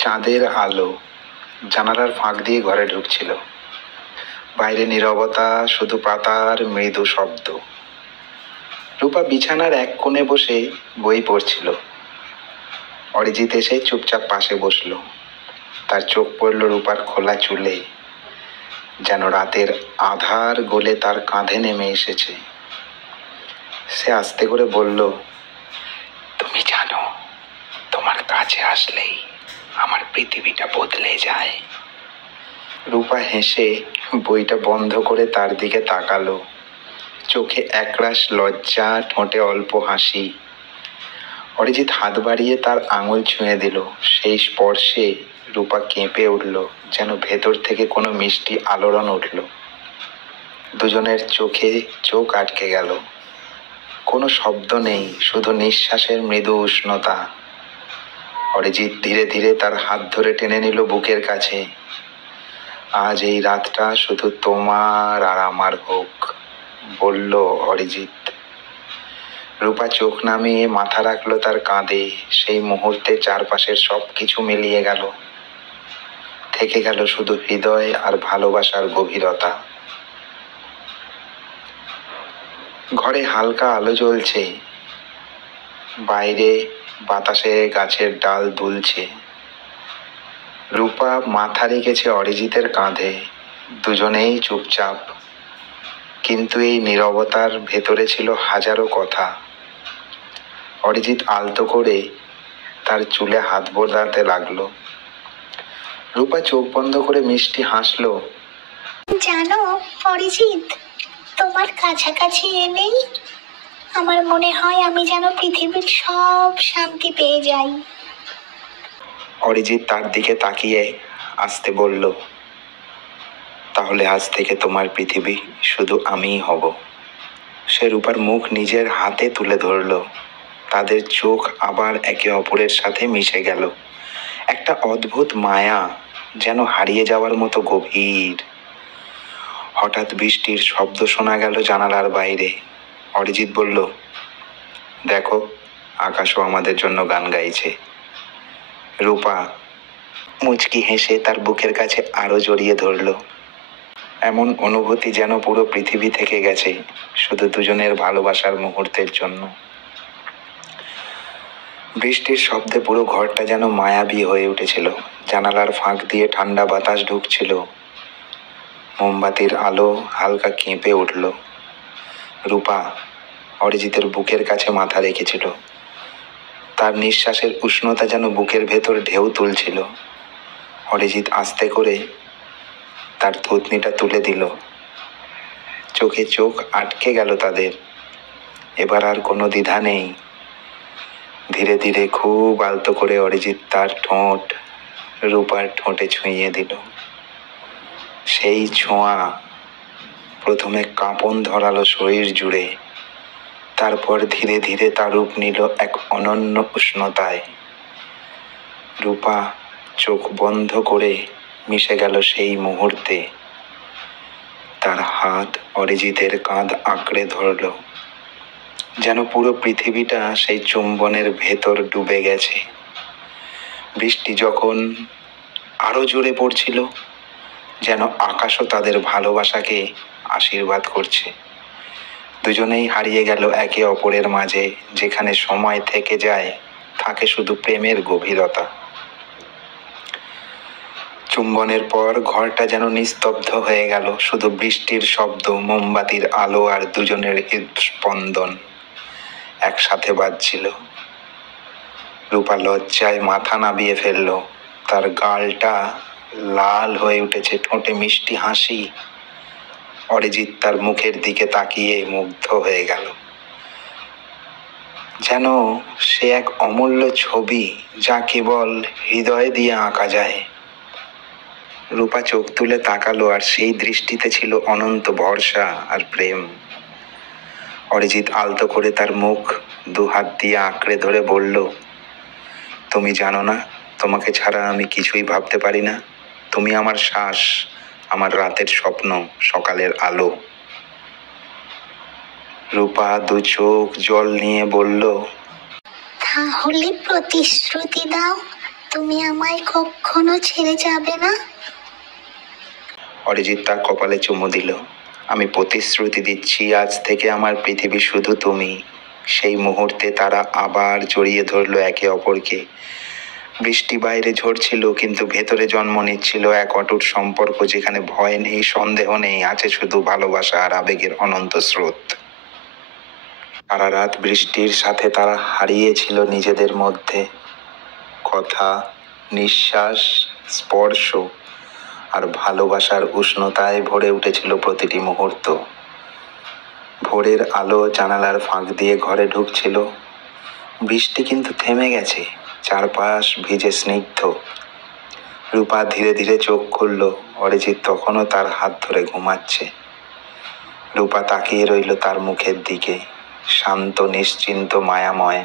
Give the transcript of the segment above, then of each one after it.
চাঁদের আলো জানালার ফাঁক দিয়ে ঘরে ঢুকছিল। বাইরে নীরবতা, শুধু পাতার মৃদু শব্দ। রূপা বিছানার এক কোণে বসে বই পড়ছিল। অরিজিৎ এসে চুপচাপ পাশে বসলো। তার চোখ পড়ল রূপার খোলা চুলে, যেন রাতের আধার গলে তার কাঁধে নেমে এসেছে। সে আস্তে করে বলল, তুমি জানো, তোমার কাছে আসলেই আমার পৃথিবীটা বদলে যায়। রূপা হেসে বইটা বন্ধ করে তার দিকে তাকালো। চোখে একরাশ লজ্জা, ঠোঁটে অল্প হাসি। অরিজিৎ হাত বাড়িয়ে তার আঙুল ছুঁয়ে দিল। সেই স্পর্শে রূপা কেঁপে উঠল, যেন ভেতর থেকে কোনো মিষ্টি আলোড়ন উঠল। দুজনের চোখে চোখ আটকে গেল। কোনো শব্দ নেই, শুধু নিঃশ্বাসের মৃদু উষ্ণতা। অরিজিৎ ধীরে ধীরে তার হাত ধরে টেনে নিল বুকের কাছে। আজ এই রাতটা শুধু তোমার আর আমার হোক, বলল অরিজিৎ। রূপা চোখ নামিয়ে মাথা রাখলো তার কাঁধে। সেই মুহূর্তে চারপাশের সব কিছু মিলিয়ে গেল। থেকে গেল শুধু হৃদয় আর ভালোবাসার গভীরতা। ঘরে হালকা আলো জ্বলছে, বাইরে বাতাসে গাছের ডাল দুলছে। রূপা মাথা রেখেছে অরিজিতের কাঁধে। দুজনেই চুপচাপ, কিন্তু এই নীরবতার ভেতরে ছিল হাজারো কথা। অরিজিৎ আলতো করে তার চুলে হাত বোলাতে লাগলো। রূপা চোখ বন্ধ করে মিষ্টি হাসলো। জানো অরিজিৎ, তোমার কাছাকাছি এলেই আমার মনে হয় আমি যেন পৃথিবীর সব শান্তি পেয়ে যাই। অরিজিৎ তার দিকে তাকিয়ে আস্তে বলল, তাহলে আজ থেকে তোমার পৃথিবী শুধু আমিই হব। সে রূপার মুখ নিজের হাতে তুলে ধরল। তাদের চোখ আবার একে অপরের সাথে মিশে গেল। একটা অদ্ভুত মায়া, যেন হারিয়ে যাওয়ার মতো গভীর। হঠাৎ বৃষ্টির শব্দ শোনা গেল জানালার বাইরে। অরিজিৎ বলল, দেখো, আকাশও আমাদের জন্য গান গাইছে। রূপা মুচকি হেসে তার বুকের কাছে আরো জড়িয়ে ধরল। এমন অনুভূতি যেন পুরো পৃথিবী থেকে গেছে শুধু দুজনের ভালোবাসার মুহূর্তের জন্য। বৃষ্টির শব্দে পুরো ঘরটা যেন মায়াবী হয়ে উঠেছিল। জানালার ফাঁক দিয়ে ঠান্ডা বাতাস ঢুকছিল। মোমবাতির আলো হালকা কেঁপে উঠল। রূপা অরিজিতের বুকের কাছে মাথা রেখেছিল। তার নিঃশ্বাসের উষ্ণতা যেন বুকের ভেতর ঢেউ তুলছিল। অরিজিৎ আস্তে করে তার থুতনিটা তুলে দিল। চোখে চোখ আটকে গেল তাদের। এবার আর কোনো দ্বিধা নেই। ধীরে ধীরে খুব আলতো করে অরিজিৎ তার ঠোঁট রূপার ঠোঁটে ছুঁয়ে দিল। সেই ছোঁয়া প্রথমে কাঁপন ধরালো শরীর জুড়ে, তারপর ধীরে ধীরে তার রূপ নিল এক অনন্য উষ্ণতায়। রূপা চোখ বন্ধ করে মিশে গেল সেই মুহূর্তে। তার হাত অরিজিতের কাঁধ আঁকড়ে ধরল, যেন পুরো পৃথিবীটা সেই চুম্বনের ভেতর ডুবে গেছে। বৃষ্টি যখন আরো জোরে পড়ছিল, যেন আকাশও তাদের ভালোবাসাকে আশীর্বাদ করছে। দুজনেই হারিয়ে গেল একে অপরের মাঝে, যেখানে সময় থেকে যায়, থাকে শুধু প্রেমের গভীরতা। চুম্বনের পর ঘরটা যেন নিস্তব্ধ হয়ে গেল। শুধু বৃষ্টির শব্দ, মোমবাতির আলো আর দুজনের হৃদস্পন্দন একসাথে বাজছিল। রূপা লজ্জায় মাথা নামিয়ে ফেলল। তার গালটা লাল হয়ে উঠেছে, ঠোঁটে মিষ্টি হাসি। অরিজিৎ তার মুখের দিকে তাকিয়ে মুগ্ধ হয়ে গেল, যেন সে এক অমূল্য ছবি, যা কেবল হৃদয় দিয়ে আঁকা যায়। রূপা চোখ তুলে তাকালো, আর সেই দৃষ্টিতে ছিল অনন্ত ভরসা আর প্রেম। অরিজিৎ আলতো করে তার মুখ দুহাত দিয়ে আঁকড়ে ধরে বলল, তুমি জানো না, তোমাকে ছাড়া আমি কিছুই ভাবতে পারি না। তুমি আমার শ্বাস, আমার রাতের স্বপ্ন, সকালের আলো। রূপা দু চোখ জল নিয়ে বলল, তাহলে প্রতিশ্রুতি দাও তুমি আমায় কখনো ছেড়ে যাবে না? অরিজিৎ তার কপালে চুমু দিল। আমি প্রতিশ্রুতি দিচ্ছি, আজ থেকে আমার পৃথিবী শুধু তুমি। সেই মুহূর্তে তারা আবার জড়িয়ে ধরলো একে অপরকে। বৃষ্টি বাইরে ঝরছিল, কিন্তু ভেতরে জন্ম নিচ্ছিল এক অটুট সম্পর্ক, যেখানে ভয় নেই, সন্দেহ নেই, আছে শুধু ভালোবাসা আর আবেগের অনন্ত স্রোত। সারা রাত বৃষ্টির সাথে তারা হারিয়েছিল নিজেদের মধ্যে। কথা, নিঃশ্বাস, স্পর্শ আর ভালোবাসার উষ্ণতায় ভরে উঠেছিল প্রতিটি মুহূর্ত। ভোরের আলো জানালার ফাঁক দিয়ে ঘরে ঢুকছিল। বৃষ্টি কিন্তু থেমে গেছে, চারপাশ ভিজে স্নিগ্ধ। রূপা ধীরে ধীরে চোখ খুলল। অরিজিৎ তখনও তার হাত ধরে ঘুমাচ্ছে। রূপা তাকিয়ে রইল তার মুখের দিকে, শান্ত, নিশ্চিন্ত, মায়াময়।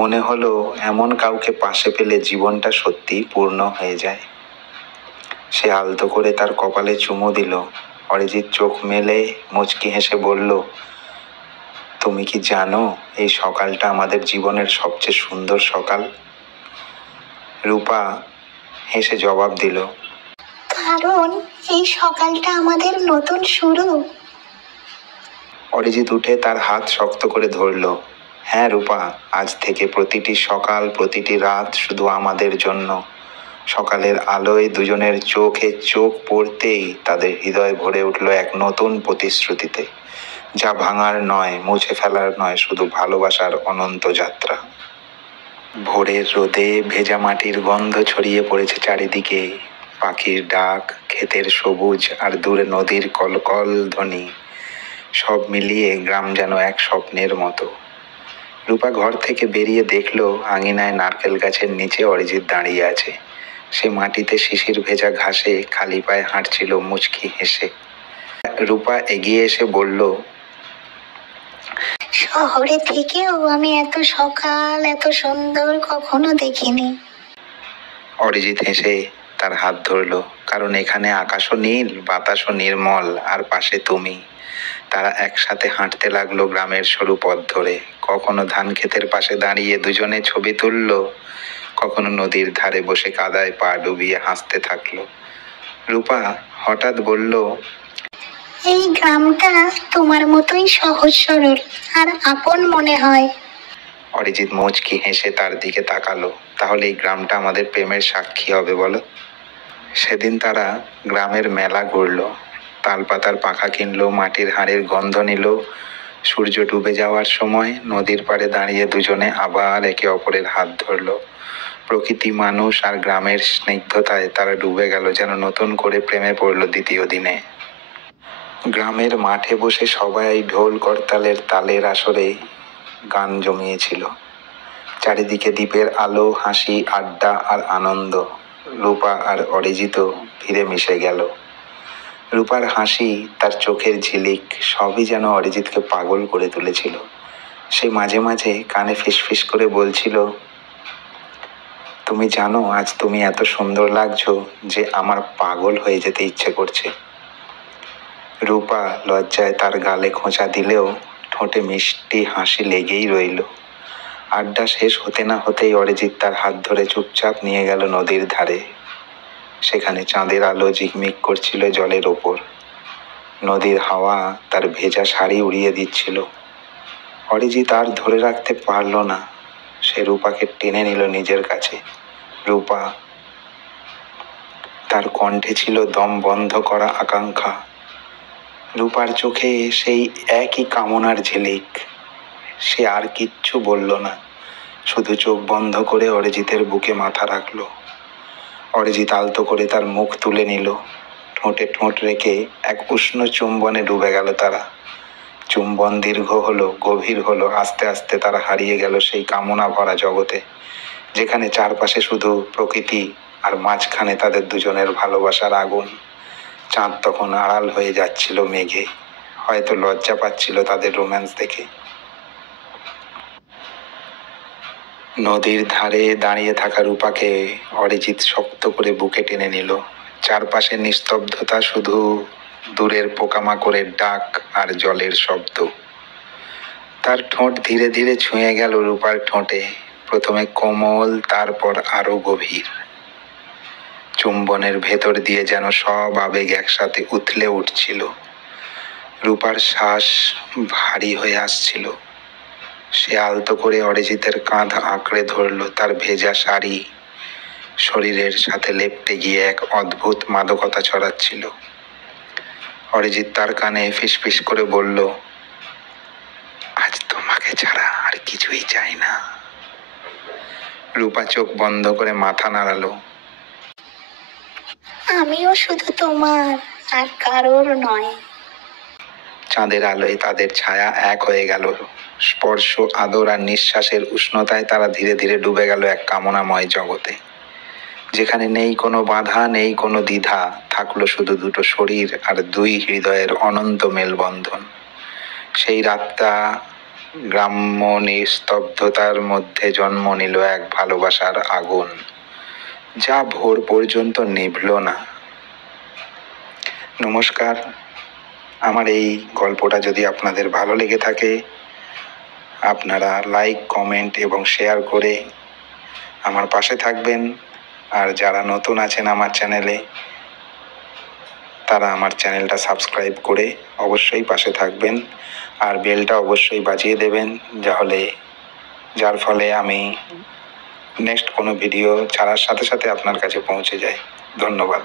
মনে হলো এমন কাউকে পাশে পেলে জীবনটা সত্যি পূর্ণ হয়ে যায়। সে আলতো করে তার কপালে চুমু দিল। অরিজিৎ চোখ মেলে মুচকি হেসে বলল, তুমি কি জানো এই সকালটা আমাদের জীবনের সবচেয়ে সুন্দর সকাল? রূপা হেসে জবাব দিল, কারণ এই সকালটা আমাদের নতুন শুরু। অরিজিৎ উঠে তার হাত শক্ত করে ধরল। হ্যাঁ রূপা, আজ থেকে প্রতিটি সকাল, প্রতিটি রাত শুধু আমাদের জন্য। সকালের আলোয় দুজনের চোখে চোখ পড়তেই তাদের হৃদয় ভরে উঠল এক নতুন প্রতিশ্রুতিতে, যা ভাঙার নয়, মুছে ফেলার নয়, শুধু ভালোবাসার অনন্ত যাত্রা। ভোরের রোদে ভেজা মাটির গন্ধ ছড়িয়ে পড়েছে চারিদিকে। পাখির ডাক, ক্ষেতের সবুজ আর দূরে নদীর কলকল ধ্বনি, সব মিলিয়ে গ্রাম যেন এক স্বপ্নের মতো। রূপা ঘর থেকে বেরিয়ে দেখলো আঙিনায় নারকেল গাছের নিচে অরিজিৎ দাঁড়িয়ে আছে। সে মাটিতে শিশির ভেজা ঘাসে খালি পায়ে হাঁটছিল, মুচকি হেসে। রূপা এগিয়ে এসে বলল, শহরে থেকেও আমি এত সকাল, এত সুন্দর কখনো দেখিনি। অরিজিৎ হেসে তার হাত ধরলো, কারণ এখানে আকাশও নীল, বাতাসও নির্মল, আর পাশে তুমি। তারা একসাথে হাঁটতে লাগলো গ্রামের সরু পথ ধরে। কখনো ধান ক্ষেতের পাশে দাঁড়িয়ে দুজনে ছবি তুললো, কখনো নদীর ধারে বসে কাদায় পা ডুবিয়ে হাসতে থাকলো। রূপা হঠাৎ বলল, এই গ্রামটা তোমার মতোই সহজ সরল আর আপন মনে হয়। অরিজিৎ মুচকি হেসে তার দিকে তাকালো, তাহলে এই গ্রামটা আমাদের প্রেমের সাক্ষী হবে বলো? সেদিন তারা গ্রামের মেলা ঘুরলো, তালপাতার পাখা কিনলো, মাটির হাঁড়ির গন্ধ নিল। সূর্য ডুবে যাওয়ার সময় নদীর পাড়ে দাঁড়িয়ে দুজনে আবার একে অপরের হাত ধরলো। প্রকৃতি, মানুষ আর গ্রামের স্নিগ্ধতায় তারা ডুবে গেল, যেন নতুন করে প্রেমে পড়লো দ্বিতীয় দিনে। গ্রামের মাঠে বসে সবাই ঢোল করতালের তালের আসরে গান জমিয়েছিল। চারিদিকে দ্বীপের আলো, হাসি, আড্ডা আর আনন্দ। রূপা আর অরিজিৎও ভিড়ে মিশে গেল। রূপার হাসি, তার চোখের ঝিলিক, সবই যেন অরিজিৎকে পাগল করে তুলেছিল। সে মাঝে মাঝে কানে ফিসফিস করে বলছিল, তুমি জানো আজ তুমি এত সুন্দর লাগছো যে আমার পাগল হয়ে যেতে ইচ্ছে করছে। রূপা লজ্জায় তার গালে খোঁচা দিলেও ঠোঁটে মিষ্টি হাসি লেগেই রইল। আড্ডা শেষ হতে না হতেই অরিজিৎ তার হাত ধরে চুপচাপ নিয়ে গেল নদীর ধারে। সেখানে চাঁদের আলো ঝিকমিক করছিল জলের ওপর। নদীর হাওয়া তার ভেজা শাড়ি উড়িয়ে দিচ্ছিল। অরিজিৎ আর ধরে রাখতে পারল না, সে রূপাকে টেনে নিল নিজের কাছে। রূপা, তার কণ্ঠে ছিল দম বন্ধ করা আকাঙ্ক্ষা। রূপার চোখে সেই একই কামনার ঝিলিক। সে আর কিচ্ছু বলল না, শুধু চোখ বন্ধ করে অরিজিতের বুকে মাথা রাখলো। অরিজিৎ আলতো করে তার মুখ তুলে নিল। ঠোঁটে ঠোঁট রেখে এক উষ্ণ চুম্বনে ডুবে গেল তারা। চুম্বন দীর্ঘ হলো, গভীর হলো, আস্তে আস্তে তারা হারিয়ে গেল সেই কামনা ভরা জগতে, যেখানে চারপাশে শুধু প্রকৃতি আর মাঝখানে তাদের দুজনের ভালোবাসার আগুন। চাঁদ তখন আড়াল হয়ে যাচ্ছিল মেঘে, হয়তো লজ্জা পাচ্ছিল তাদের রোম্যান্স দেখে। নদীর ধারে দাঁড়িয়ে থাকা রূপাকে অরিজিৎ শক্ত করে বুকে টেনে নিল। চারপাশে নিস্তব্ধতা, শুধু দূরের পোকামাকড়ের ডাক আর জলের শব্দ। তার ঠোঁট ধীরে ধীরে ছুঁয়ে গেল রূপার ঠোঁটে। প্রথমে কোমল, তারপর আরো গভীর। চুম্বনের ভেতর দিয়ে যেন সব আবেগ একসাথে উথলে উঠছিল। রূপার শ্বাস ভারী হয়ে আসছিল। সে আলতো করে অরিজিতের কাঁধ আঁকড়ে ধরল। তার ভেজা শাড়ি শরীরের সাথে লেপ্টে গিয়ে এক অদ্ভুত মাদকতা ছড়াচ্ছিল। অরিজিৎ তার কানে ফিসফিস করে বলল, আজ তোমাকে ছাড়া আর কিছুই চাই না। রূপা চোখ বন্ধ করে মাথা নাড়ালো। আমিও শুধু তোমার, আর কারোর নয়। চাঁদের আলোয় তাদের ছায়া এক হয়ে গেল। স্পর্শ, আদর আর নিঃশ্বাসের উষ্ণতায় তারা ধীরে ধীরে ডুবে গেল এক কামনাময় জগতে, যেখানে নেই কোনো বাধা, নেই কোনো দ্বিধা, থাকলো শুধু দুটো শরীর আর দুই হৃদয়ের অনন্ত মেলবন্ধন। সেই রাতটা গ্রাম্য নিস্তব্ধতার মধ্যে জন্ম নিল এক ভালোবাসার আগুন, যা ভোর পর্যন্ত নিভল না। নমস্কার। আমার এই গল্পটা যদি আপনাদের ভালো লেগে থাকে, আপনারা লাইক, কমেন্ট এবং শেয়ার করে আমার পাশে থাকবেন। আর যারা নতুন আছেন আমার চ্যানেলে, তারা আমার চ্যানেলটা সাবস্ক্রাইব করে অবশ্যই পাশে থাকবেন, আর বেলটা অবশ্যই বাজিয়ে দেবেন, যার ফলে আমি নেক্সট কোনো ভিডিও ছাড়ার সাথে সাথে আপনার কাছে পৌঁছে যায়। ধন্যবাদ।